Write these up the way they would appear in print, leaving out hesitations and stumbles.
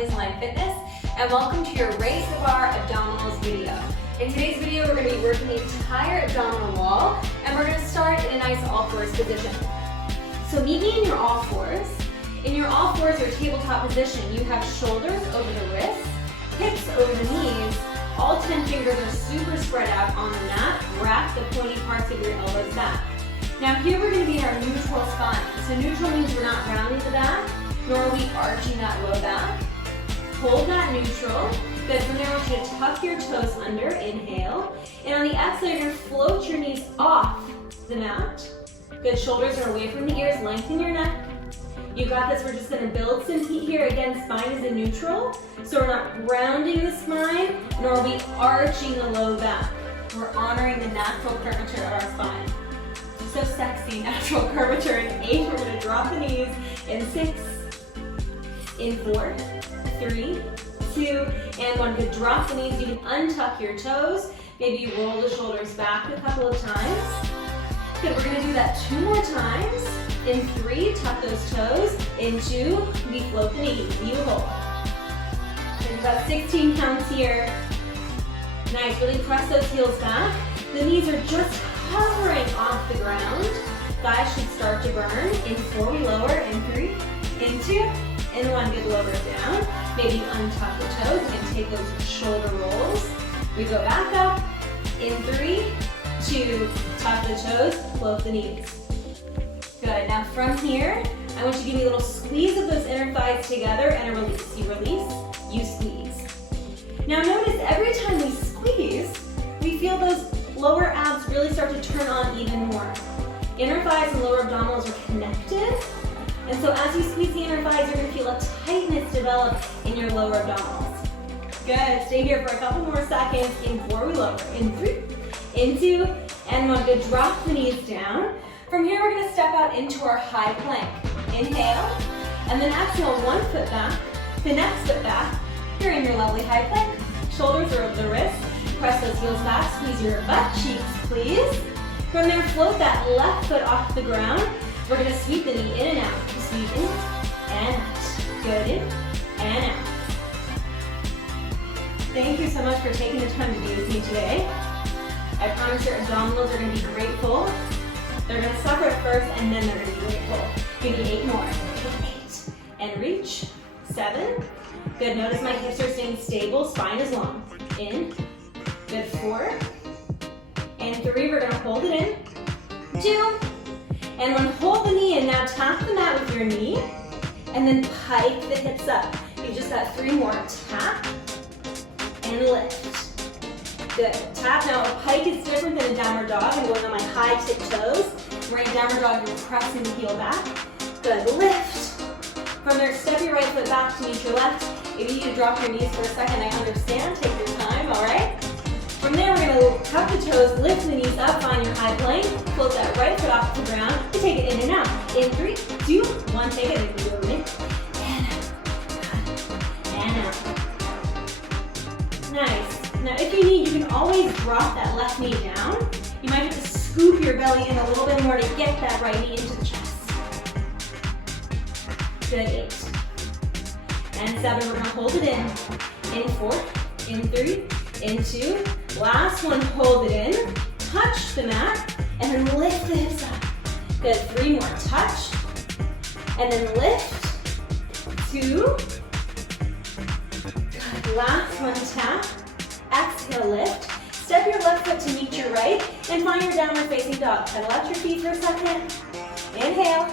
Incline Fitness, and welcome to your Raise the Bar Abdominals video. In today's video, we're going to be working the entire abdominal wall, and we're going to start in a nice all-fours position. So meet me in your all-fours. In your all-fours or tabletop position, you have shoulders over the wrists, hips over the knees. All 10 fingers are super spread out on the mat. Wrap the pointy parts of your elbows back. Now here we're going to be in our neutral spine. So neutral means we're not rounding the back, nor are we arching that low back. Hold that neutral. Good. From there, I want you to tuck your toes under. Inhale. And on the exhale, you're going to float your knees off the mat. Good. Shoulders are away from the ears. Lengthen your neck. You got this. We're just going to build some heat here. Again, spine is in neutral. So we're not rounding the spine, nor are we arching the low back. We're honoring the natural curvature of our spine. So sexy, natural curvature. In 8, we're going to drop the knees. In 6, in 4, 3, 2, and 1. Good. Drop the knees. You can untuck your toes. Maybe you roll the shoulders back a couple of times. Good. We're going to do that 2 more times. In 3, tuck those toes. In 2, we float the knees. You hold. There's about 16 counts here. Nice. Really press those heels back. The knees are just hovering off the ground. Thighs should start to burn. In 4, we lower. In 3, in 2, in 1. Good. Lower it down. Maybe untuck the toes and take those shoulder rolls. We go back up. In 3, 2, tuck the toes, float the knees. Good. Now from here, I want you to give me a little squeeze of those inner thighs together and a release. You release, you squeeze. Now notice every time we squeeze, we feel those lower abs really start to turn on even more. Inner thighs and lower abdominals are connected. And so as you squeeze the inner thighs, you're going to feel a tightness develop in your lower abdominals. Good. Stay here for a couple more seconds. In 4, we lower. In 3, in 2, and 1. Good. Drop the knees down. From here, we're going to step out into our high plank. Inhale, and then exhale, 1 foot back, the next foot back. You're in your lovely high plank. Shoulders are over the wrists. Press those heels back. Squeeze your butt cheeks, please. From there, float that left foot off the ground. We're going to sweep the knee in and out. Sweep in and out. Good. In and out. Thank you so much for taking the time to be with me today. I promise your abdominals are going to be grateful. They're going to suffer at first, and then they're going to be grateful. Give me 8 more. 8. And reach. 7. Good. Notice my hips are staying stable. Spine is long. In. Good. 4. And 3. We're going to hold it in. 2. And 1. Hold the knee in. Now tap the mat with your knee. And then pike the hips up. You just got 3 more. Tap. And lift. Good. Tap. Now a pike is different than a downward dog. I'm going on my high tip toes. We're in downward dog. You're pressing the heel back. Good. Lift. From there, step your right foot back to meet your left. If you need to drop your knees for a second, I understand. Take your time, all right? From there, we're going to tuck the toes, lift the knees up, find your high plank, float that right foot off the ground, and take it in and out. In 3, 2, 1, take it. If you go in, and out. Nice. Now, if you need, you can always drop that left knee down. You might have to scoop your belly in a little bit more to get that right knee into the chest. Good. 8. And 7, we're going to hold it in. In 4, in 3, in 2. Last one, hold it in. Touch the mat, and then lift the hips up. Good. 3 more. Touch, and then lift. 2. Good. Last one, tap. Exhale, lift. Step your left foot to meet your right, and find your downward facing dog. Pedal out your feet for a second. Inhale.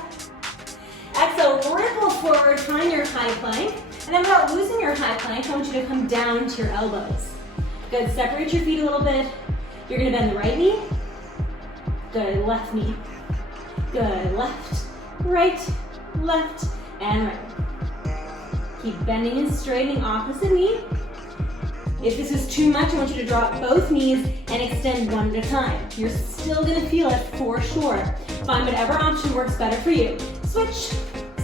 Exhale, ripple forward, find your high plank. And then without losing your high plank, I want you to come down to your elbows. Good. Separate your feet a little bit. You're going to bend the right knee. Good. Left knee. Good. Left, right, left, and right. Keep bending and straightening opposite knee. If this is too much, I want you to drop both knees and extend 1 at a time. You're still going to feel it for sure. Find whatever option works better for you. Switch,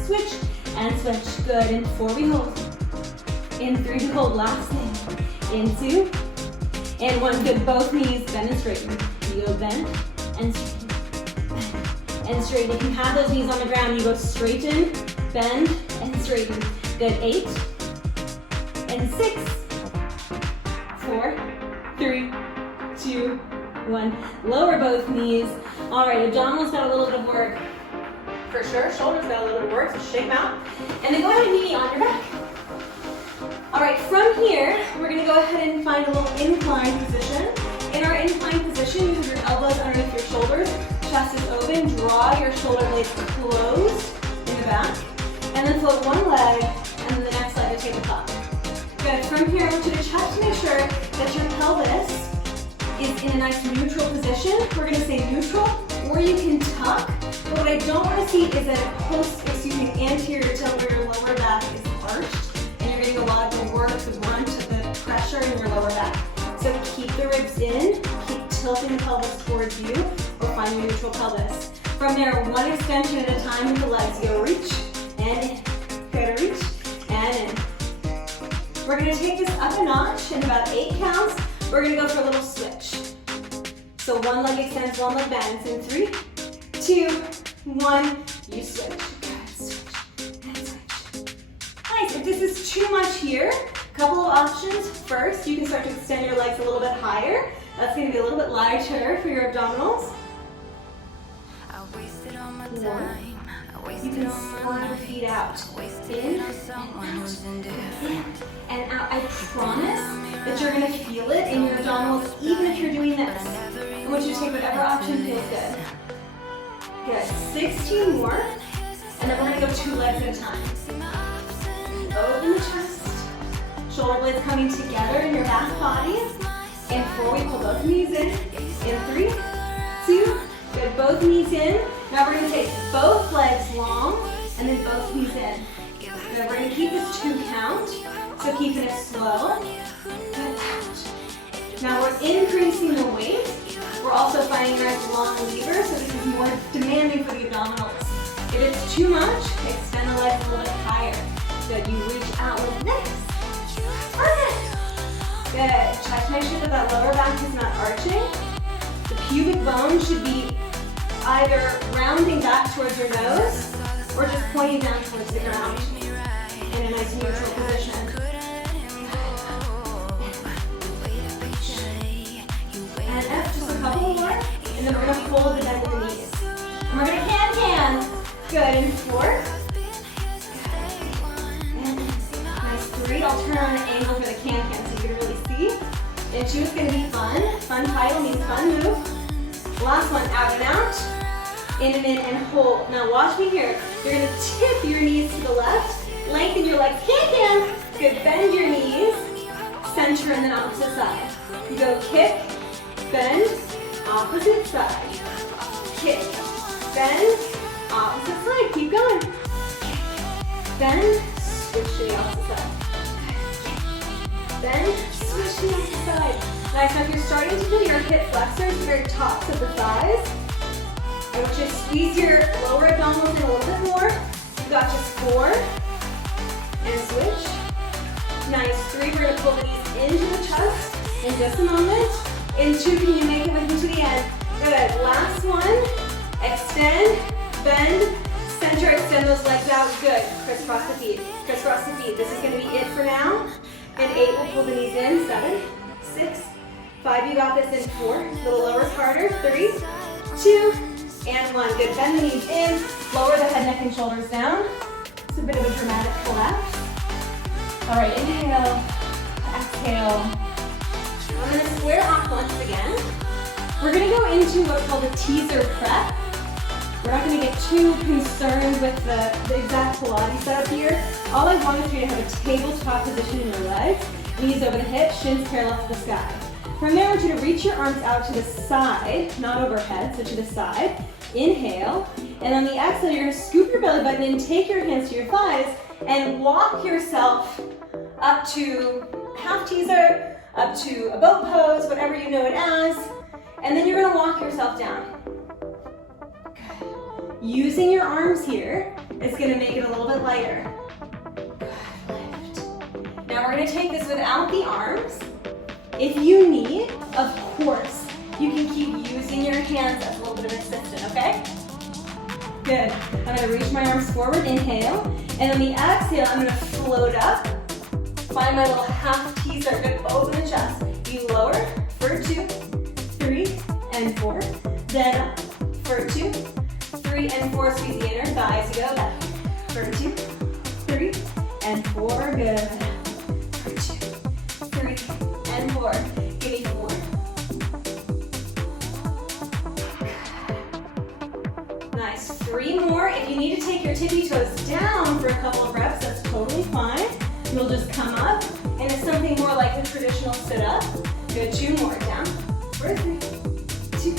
switch, and switch. Good. In 4, we hold. In 3, we hold. Last thing. In 2, and 1. Good. Both knees bend and straighten. You go bend and straighten. Bend and straighten. If you have those knees on the ground, you go straighten, bend, and straighten. Good. 8, And 6, 4, 3, 2, 1. Lower both knees. All right, abdominals got a little bit of work. For sure, shoulders got a little bit of work, so shake them out. And then go ahead and knee on your back. All right, from here, we're gonna go ahead and find a little incline position. In our incline position, you have your elbows underneath your shoulders, chest is open, draw your shoulder blades closed in the back, and then float one leg, and then the next leg to take the top. Good, from here, I want you to check to make sure that your pelvis is in a nice neutral position. We're gonna say neutral, or you can tuck, but what I don't wanna see is anterior tilt where your lower back is arched, and you're getting a lot of the work, the brunt of the pressure in your lower back. So keep the ribs in, keep tilting the pelvis towards you, or find your neutral pelvis. From there, one extension at a time with the legs. Go reach, and in. Go to reach, and in. We're gonna take this up a notch in about 8 counts. We're gonna go for a little switch. So one leg extends, one leg bends. In 3, 2, 1, you switch. Good, switch, and switch. Nice, if this is too much here, couple of options. First, you can start to extend your legs a little bit higher. That's going to be a little bit lighter for your abdominals. Or you can slide your feet out. In and out. I promise that you're going to feel it in your abdominals even if you're doing this. I want you to take whatever option feels good. Good. 16 more. And then we're going to go 2 legs at a time. Open the chest. Shoulder blades coming together in your back body. In 4, we pull both knees in. In 3, 2, good, both knees in. Now we're gonna take both legs long, and then both knees in. Now we're gonna keep this 2 count, so keeping it slow. Good, out. Now we're increasing the weight. We're also finding a nice long lever, so this is more demanding for the abdominals. If it's too much, extend the legs a little bit higher. Good, you reach out like this. Perfect. Good. Check to make sure that lower back is not arching. The pubic bone should be either rounding back towards your nose or just pointing down towards the ground in a nice neutral position. And up, just a couple more. And then we're going to hold the bend of the knees. And we're going to can. Good. In 4. 3, I'll turn on the angle for the can-can so you can really see. And 2 is going to be fun. Fun title means fun move. Last one, out and out. In and in and hold. Now watch me here. You're going to tip your knees to the left. Lengthen your legs. Can-can. Good. Bend your knees. Center and then opposite side. You go kick, bend, opposite side. Kick, bend, opposite side. Keep going. Kick, bend, switch to the opposite side. Then switch to the opposite side. Nice, now if you're starting to feel your hip flexors, the very tops of the thighs, I want you to squeeze your lower abdominals in a little bit more. You've got just 4. And switch. Nice, 3, we're going to pull the knees into the chest in just a moment. In 2, can you make it with me to the end? Good, last one. Extend, bend, center, extend those legs out. Good, crisscross the feet. Crisscross the feet. This is going to be it for now. And 8, we'll pull the knees in. 7, 6, 5, you got this. In 4, a little lower, harder. 3, 2, and 1. Good, bend the knees in. Lower the head, neck, and shoulders down. It's a bit of a dramatic collapse. All right, inhale, exhale. I'm going to square off once again. We're going to go into what's called a teaser prep. We're not going to get too concerned with the exact Pilates setup here. All I want is for you to have a tabletop position in your legs, knees over the hips, shins parallel to the sky. From there, I want you to reach your arms out to the side, not overhead, so to the side. Inhale, and on the exhale, you're going to scoop your belly button in, take your hands to your thighs, and walk yourself up to half teaser, up to a boat pose, whatever you know it as, and then you're going to walk yourself down. Good. Using your arms here is going to make it a little bit lighter. Good. Lift. Now we're going to take this without the arms. If you need, of course, you can keep using your hands as a little bit of an assistant, okay? Good. I'm going to reach my arms forward, inhale, and on the exhale, I'm going to float up Find my little half teaser. Good, open the chest. You lower for 2, 3, and 4. Then up for 2, 3, and 4. Squeeze the inner thighs. You go back for 2, 3, and 4. Good. For 2, 3, and 4. Give me 4. Nice. 3 more. If you need to take your tippy toes down for a couple of reps, that's totally fine. You'll just come up, and it's something more like the traditional sit up. Good. 2 more. Down for 3, 2,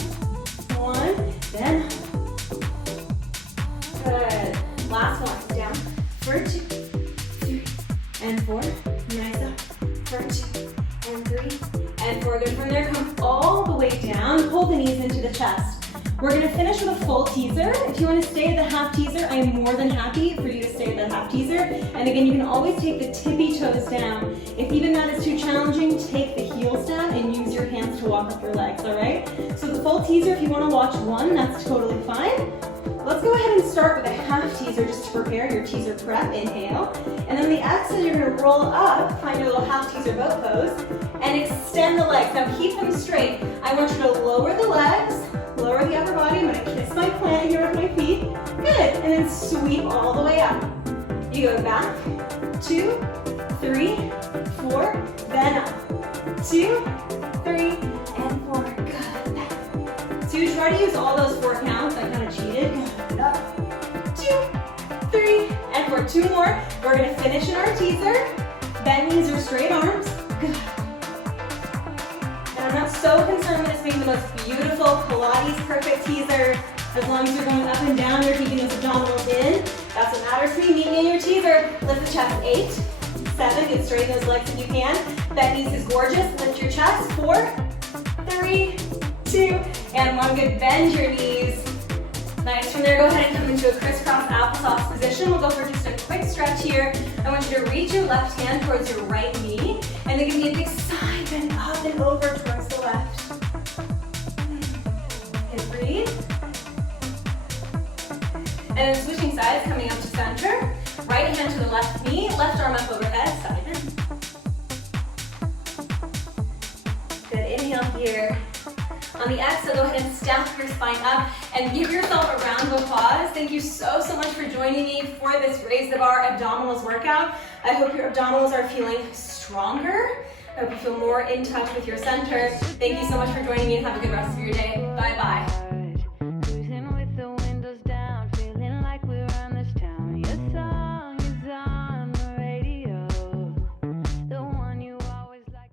1. Then good. Last one. Down for 2, 3, and 4. Nice up for 2, and 3, and 4. Good. From there, come all the way down. Pull the knees into the chest. We're going to finish with a full teaser. If you want to stay at the half teaser, I am more than happy for you to stay at the half teaser. And again, you can always take the tippy toes down. If even that is too challenging, take the heels down and use your hands to walk up your legs, all right? So the full teaser, if you want to watch one, that's totally fine. Let's go ahead and start with a half teaser just to prepare your teaser prep. Inhale. And then the exhale, you're going to roll up, find your little half teaser boat pose, and extend the legs. Now keep them straight. I want you to lower the legs, lower the upper body. I'm going to kiss my plant here with my feet. Good. And then sweep all the way up. You go back, 2, 3, 4, then up. 2, 3, and 4. Good. Back. So you try to use all those 4 counts. I kind of cheated. Good. Up. 2, 3, and 4. 2 more. We're going to finish in our teaser. Bend knees or straight arms. Good. And I'm not so concerned with this being the most beautiful Pilates perfect teaser. As long as you're going up and down, you're keeping those abdominals in. That's what matters to me. Meet me in your teaser. Lift the chest. 8, 7. Get straighten those legs if you can. That knees is gorgeous. Lift your chest. 4, 3, 2, and 1. Good. Bend your knees. Nice. From there, go ahead and come into a crisscross applesauce position. We'll go for just a quick stretch here. I want you to reach your left hand towards your right knee, and then give me a big side bend up and over towards the left. And breathe. And then switching sides, coming up to center. Right hand to the left knee, left arm up overhead, side bend. Good. Inhale here. On the exhale, go ahead and stack your spine up and give yourself a round of applause. Thank you so much for joining me for this Raise the Bar Abdominals workout. I hope your abdominals are feeling stronger. I hope you feel more in touch with your center. Thank you so much for joining me and have a good rest of your day. Bye-bye.